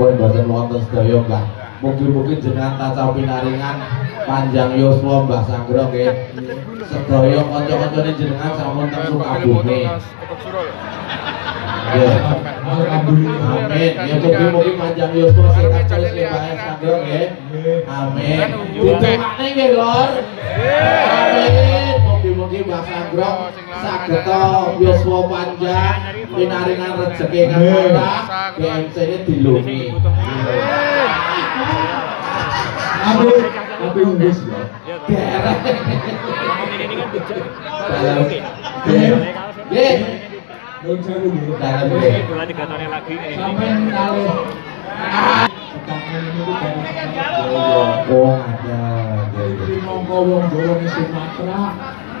Pun boten wonten sedaya Mbah. Mugi-mugi jenengan tansah pinaringan panjang yuswa Mbah Sanggro nggih. Sedaya kanca-kancane jenengan sampun teng Sukabumi. Ya. Amin. Ya mugi-mugi panjang yuswa sehat terus nggih Mbah Sanggro nggih. Amin. Ditungakne nggih Lur. Amin. Mugi-mugi Mbah Sanggro saged yuswa panjang pinaringan rezeki kang kathah, BMC-ne dilungi. Tapi wis ya. Nggih. Nun sewu nggih. Dalam nggih. Sampeyan kalih Oh, ada. iki monggo wong Jawa ning Sumatera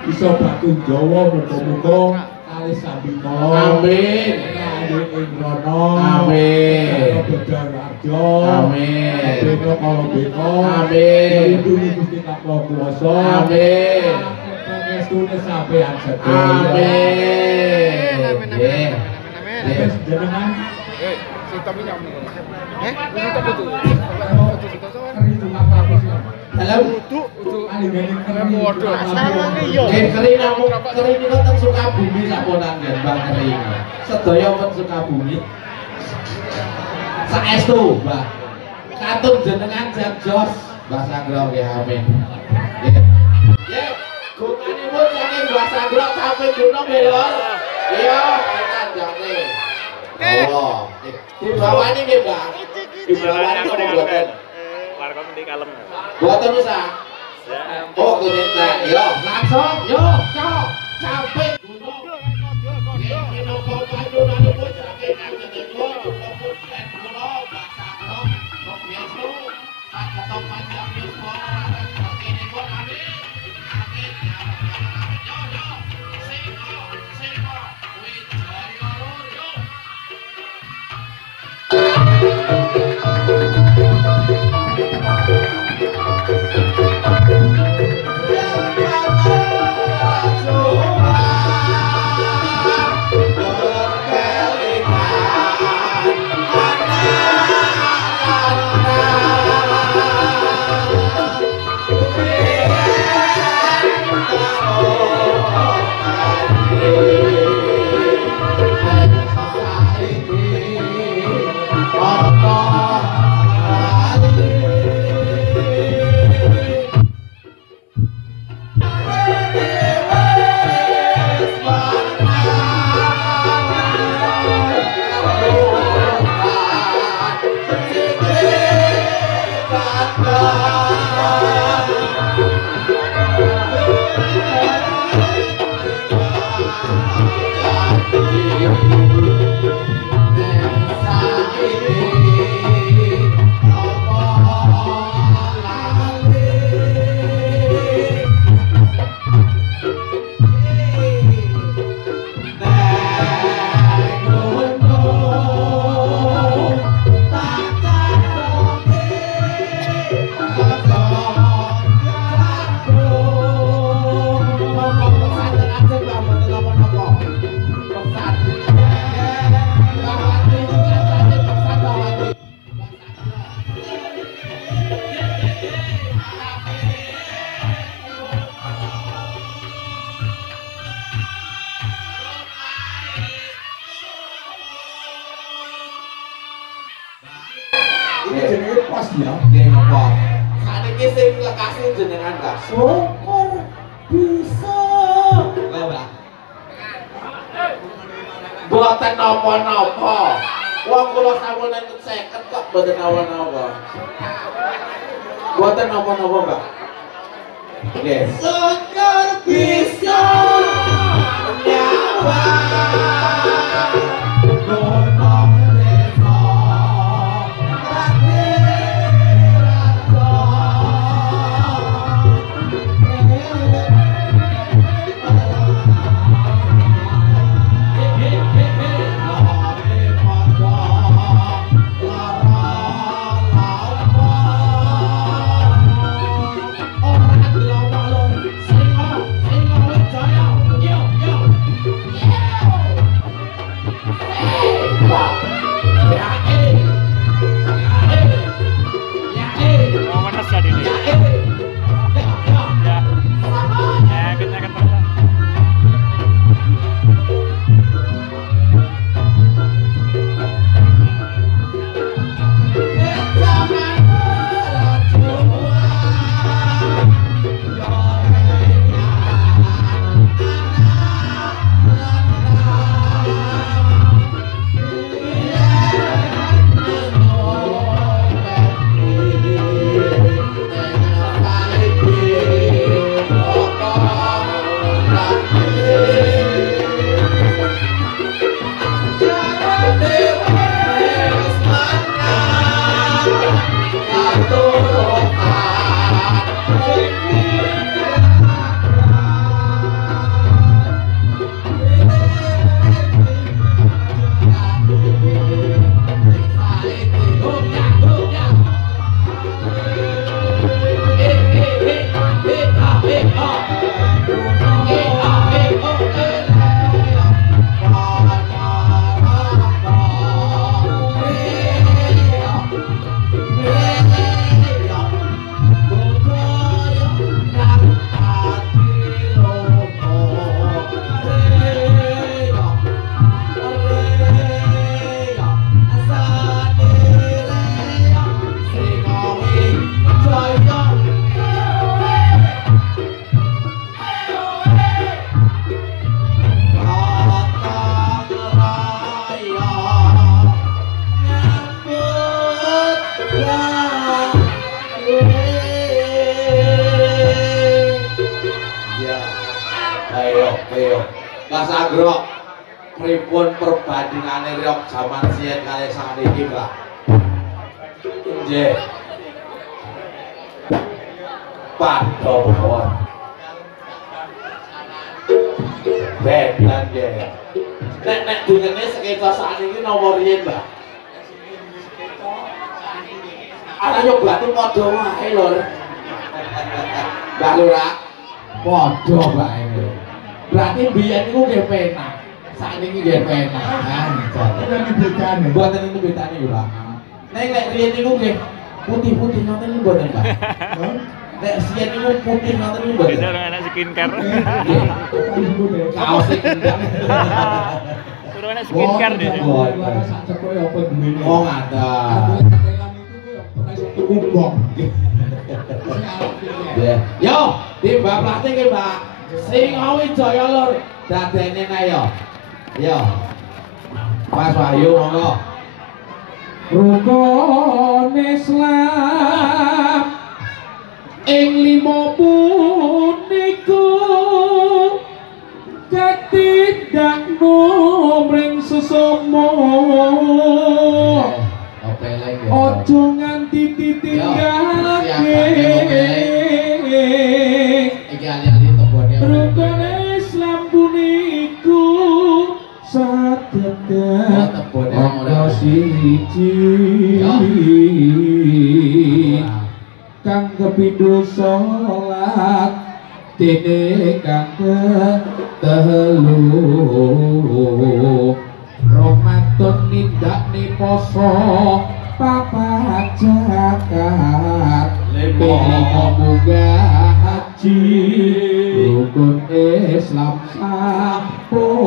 iso batu Jawa muga-muga kalih sambita. Amin. Kalih ing rono. Amin. Bedarjo. Amin. Beno karo beno. Amin. Lindungi Gusti Kapa Kuwasa. Amin. Pangestune sampeyan sedaya. Amin. Nggih. Terus jenengan Dalam kering namung kering niku teng Sukabumi saponan nggih Mbah Kering. Sedaya men Sukabumi. Saestu, Mbah. Katur jenengan jagos Mbah Sanggro nggih amin. Nggih. Nggih, gunanipun saking Mbah Sanggro sampai gunung nggih Lur. Iya, kanjane. Oh, dibawani nggih Mbah. Dibawani kok mboten. Warga mesti kalem. Mboten usah. Oh, kunita. Yo, langsung yo, cok. Sampai gunung. Menapa panjenenganipun saking kanjenipun maupun kula Mbah Sanggro Sukyestu saged panjang yuswa rezekinipun amin. Amin. Yo yo. Sing Wijaya Lur yo. Jenengan Mbah syukur bisa lho Mbah. Mboten napa-napa. Wong kula sampun entuk 50 kok mboten napa-napa. Mboten napa-napa Mbah. Nggih. Syukur bisa nyawa. Sing Ya, ayo. Mas Agro, pripun perbandingane riok jaman siyen kali sakniki, Pak? Nggih. Padha mawon. Benan nggih. Nek dungene sekeca sakniki nomor riyen, Mbak? Ana nyobati padha wae lho. Mbak Lurah, padha bae. Berarti biyen niku nggih penak. Sakniki nggih penak. Ini bedane. Mboten niku bedane yo, Pak. Nek riyen niku nggih putih-putih ngoten niku mboten, Pak. Nek siyen niku putih ngoten niku mboten. Bisa orang anak skincare. Kaos iki. Suruh anak skincare deh. Oh, ngaten. Yo, timbang pelatih ki, Mbak. Singowijaya Lur, dadene nae yo. Yo. Mas Wahyu monggo. Rukun Islam ing limo puniku katindak numring sesama ojo nganti ditinggalake Iki ali-ali tebone. rukun Islam puniku sadedat ana siji kang kepindho salat dene kang ketelu Ramadan nindakne poso papat zakat limo munggah haji rukun Islam sampurna.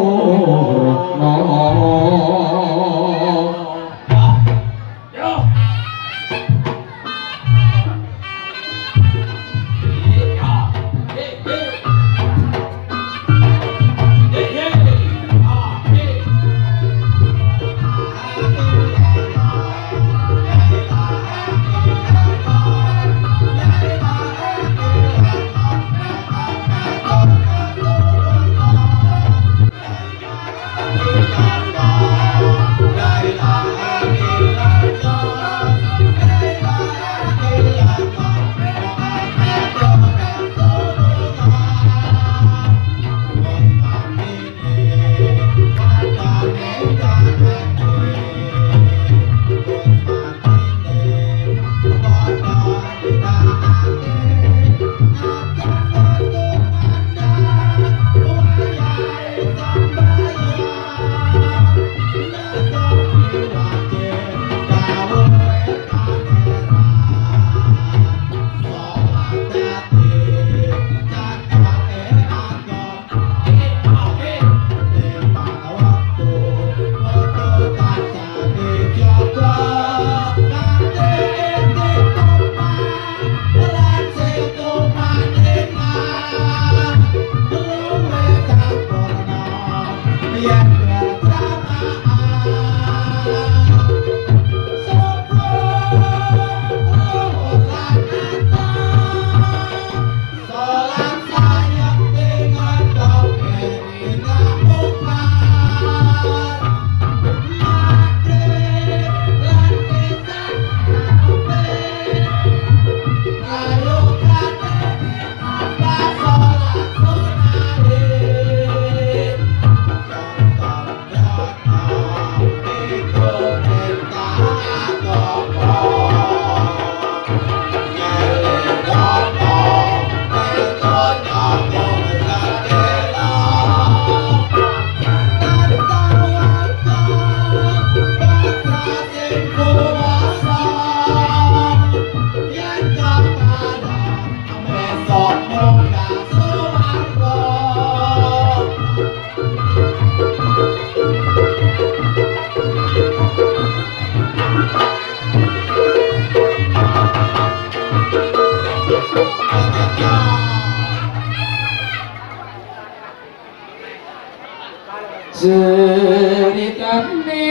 Ceritane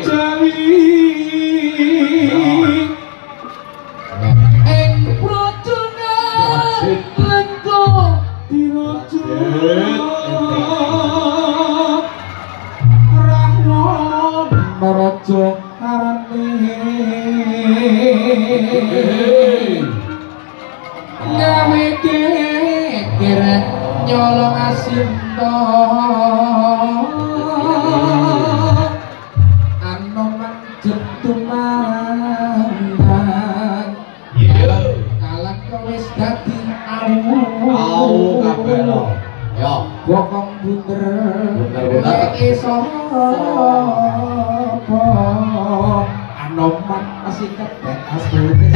Jawi gawe geger nyolong asinto anoman jetuman kalah wis dadi Au kabeh lo. Yo. bokong bunder Bunder-bunder. iso anoman masih ketek asbune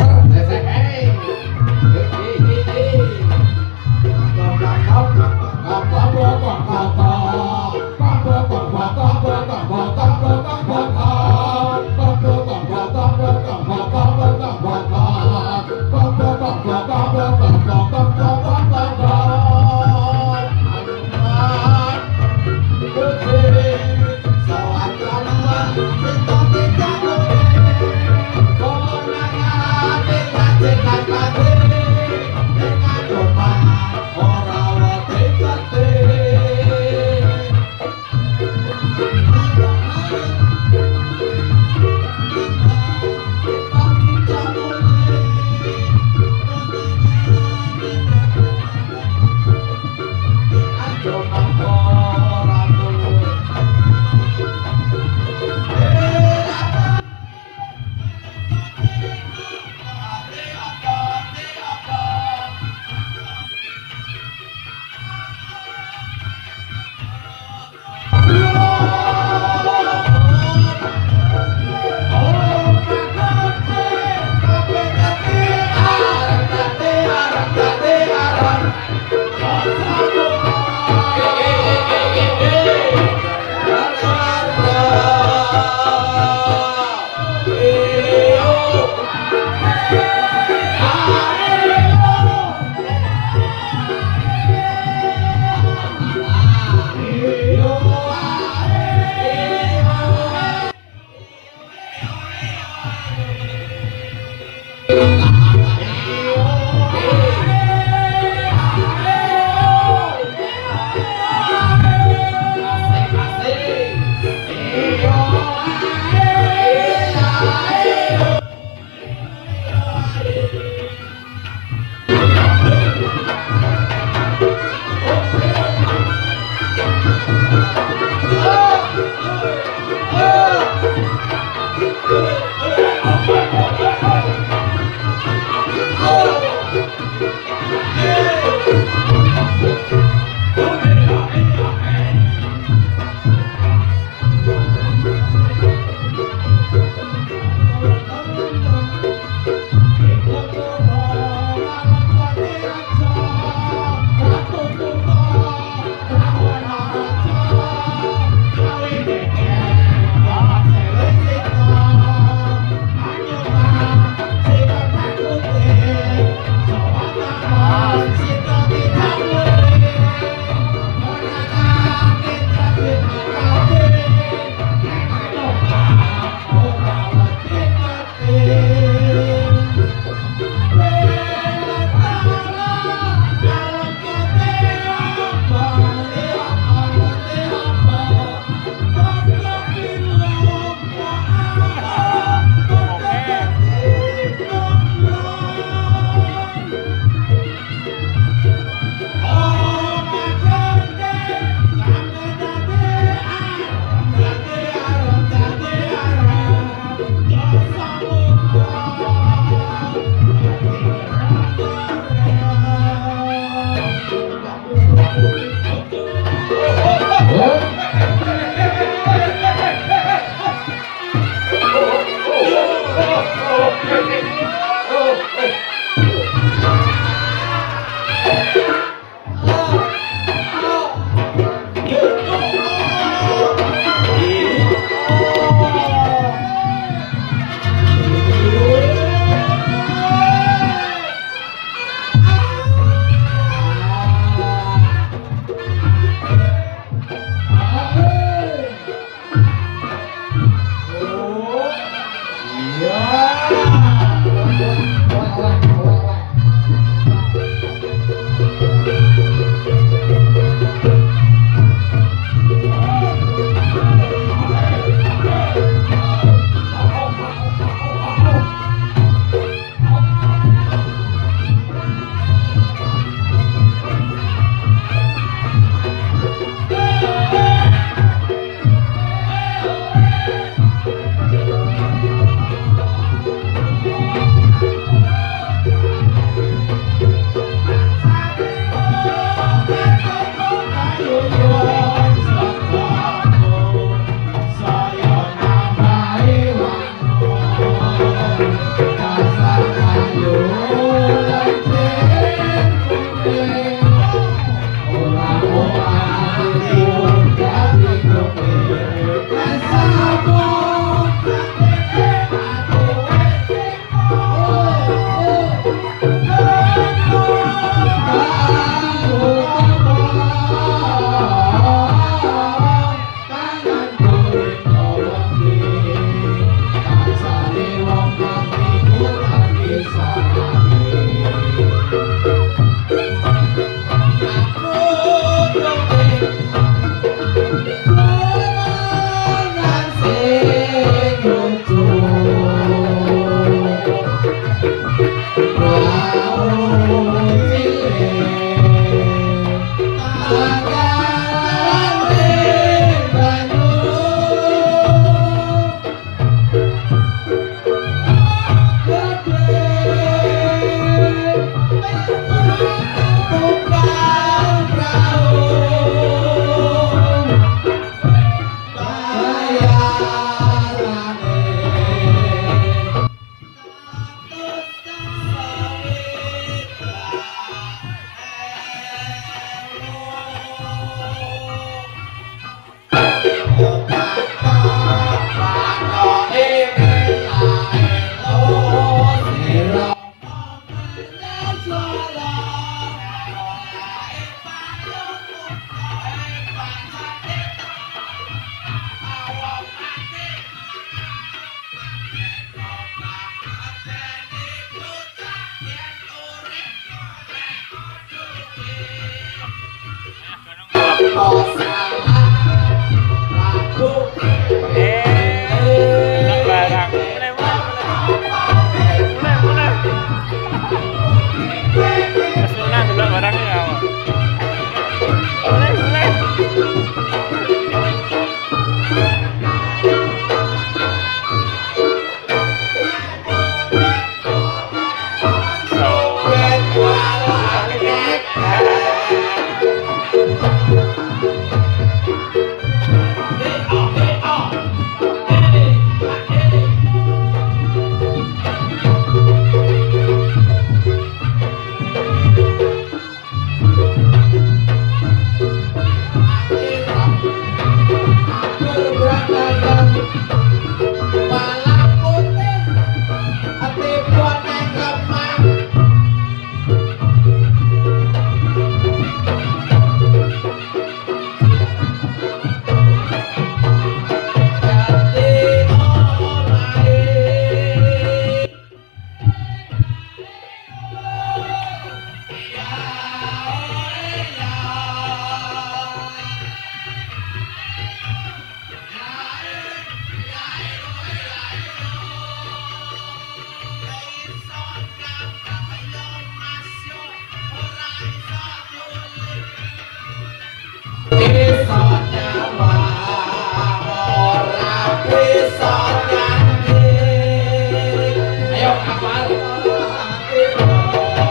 Ayo kapal.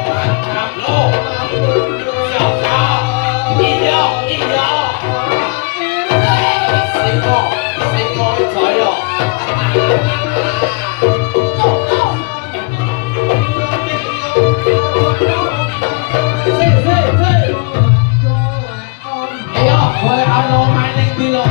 Mantap lo. Siap. Iya. Siko Jaya. Ayo, boleh ono maning di lor.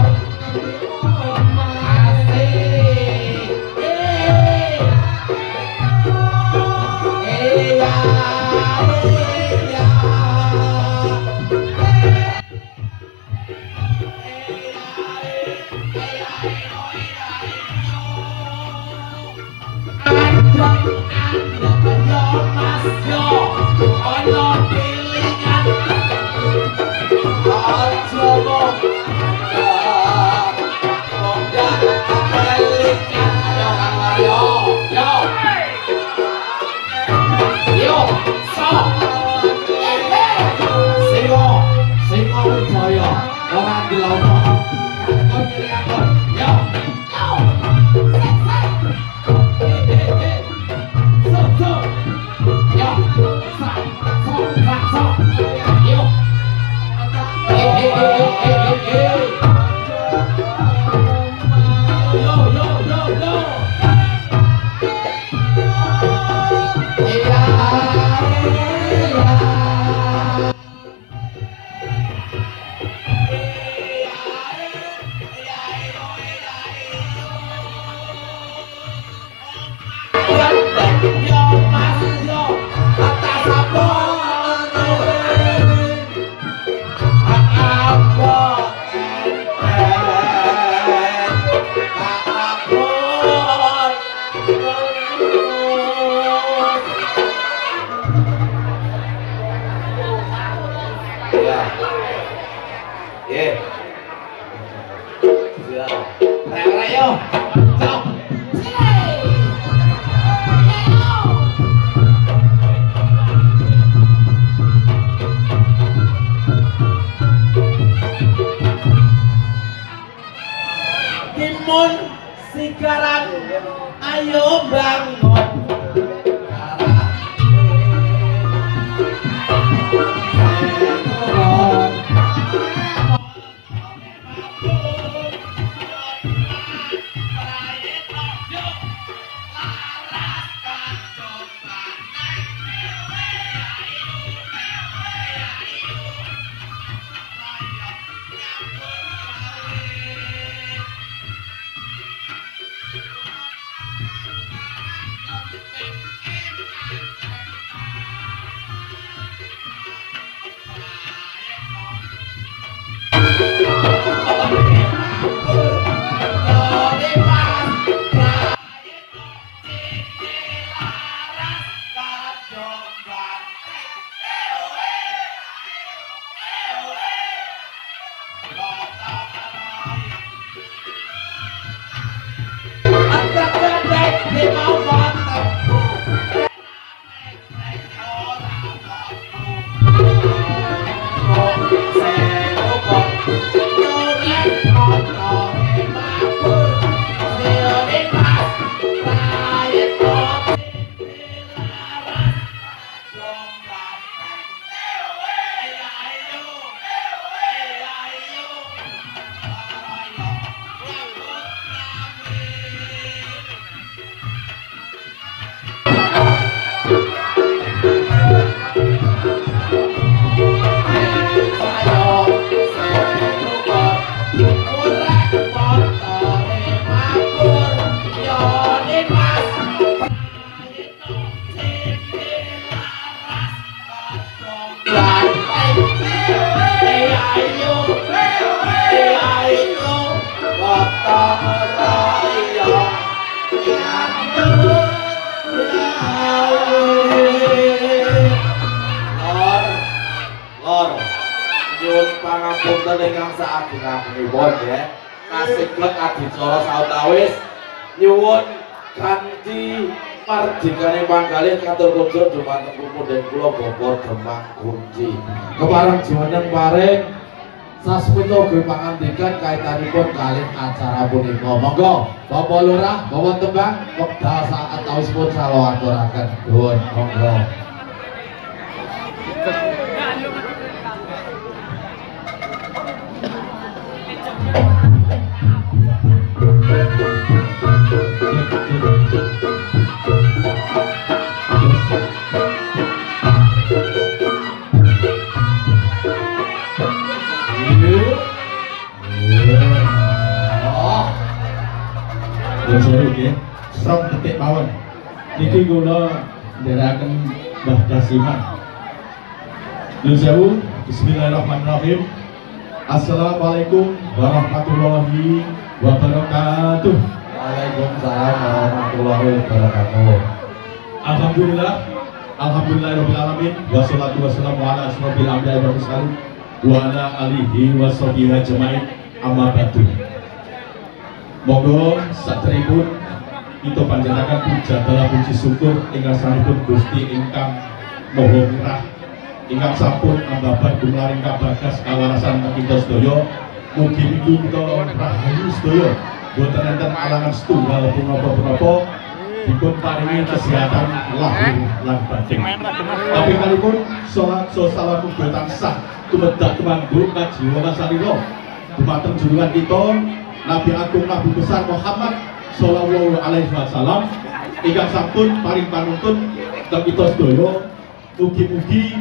Timun Sikarang, ayo bangun. Pangapunten ingkang saageng-agengipun ya. Kasiklek adicara sautawis nyuwun kanthi mardikane panggalih katur kunjuk dumateng pupunden kula Bapak Demang Kunci. Kepareng jumeneng paring Saspuno ugi pangandikan kaitanipun kalih acara punika. Monggo Bapak Lurah bawa tembang wekdal saat tawisipun salo aturaken nuwun. Monggo. Serong detik mawon. Niki kula ndherekaken Mbah Dasiman. Nuwun sewu. Bismillahirrahmanirrahim. Assalamualaikum warahmatullahi wabarakatuh. Waalaikumsalam warahmatullahi wabarakatuh. Alhamdulillah. Alhamdulillahirabbil alamin. Wassalatu wassalamu ala asyrofil anbiya'i wal mursalin wa ala alihi washabihi ajmain. Amma ba'du. Monggo saderengipun kita panjenengan puja dalam puji syukur ingkang sanipun Gusti ingkang Maha Mirah ingkang sampun ambaban gumlaring kabagas kawarasan kita sedaya. Mugi kita rahayu sedaya boten enten alangan setunggal punapa-punapa dipun paringi kesehatan lahir lan batin. Tapi kalipun salat salam mugi tansah tumedhak tumanggung kajiwa sarira dumateng junjungan kita Nabi Agung Nabi Besar Muhammad Sallallahu Alaihi Wasallam ingkang sampun paring panuntun kang kita sedaya. Mugi-mugi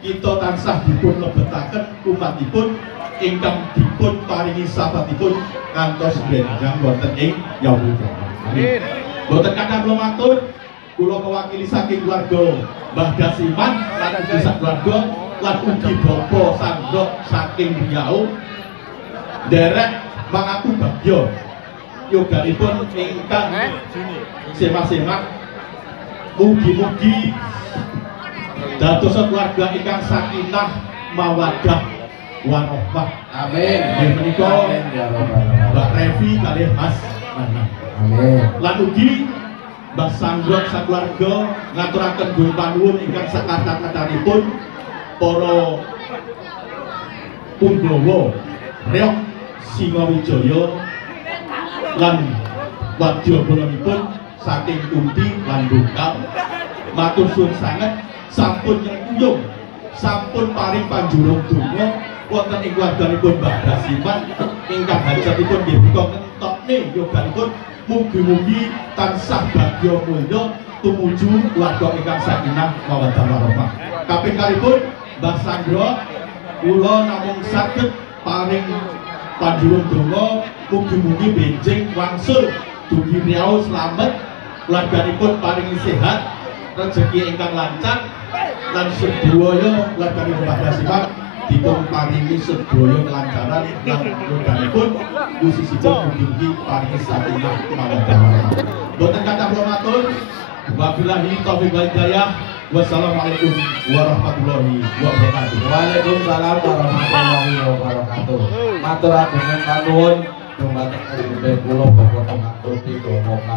kita tansah dipun lebetaken umatipun ingkang dipun paringi sahabatipun ngantos benjang wonten ing yaumul kiamat. Amin. Boten kadang kula matur, kula mewakili saking keluarga Mbah Dasiman lan ugi sak keluarga lan ugi bapa sandok saking Riau derek mangaku bagya yoganipun ingkang semak-semak. Mugi-mugi dados keluarga ingkang sakinah mawaddah warahmah. Amin. Nggih menika ya rabbal alamin. Mbak Revi kalih Mas Nanang. Amin. Lan ugi Mbah Sanggrok sakeluarga ngaturaken gunging panuwun ingkang sakata-katanipun para Punggawa Reok Singawijaya lan wadyabalanipun saking Kunti lan Bungkal. Matur suwun sanget sampun nyengkuyung sampun paring panjurung donga wonten ing keluarganipun Mbah Dasiman ingkang hajatipun nggih menika ngentokne yoganipun. Mugi-mugi tansah bagya mulya tumuju keluarga ingkang sakinah mawaddah warahmah. Kaping kalipun Mbah Sanggrok kula namung saged paring panjurung donga mugi-mugi benjing wangsul dugi Riau slamet, keluarganipun paringi sehat, rezeki ingkang lancar lan sedaya keluarganipun Mbah Dasiman dipun paringi sedaya kelancaran lan keluarganipun khususipun mugi-mugi paringi sakinah mawaddah warahmah. Boten kathah kula matur, wabillahi taufiq wal hidayah. Wassalamualaikum warahmatullahi wabarakatuh. Waalaikumsalam warahmatullahi wabarakatuh. Matur agungan panuwun dumateng kula Bapak Tengah Kunti Donga.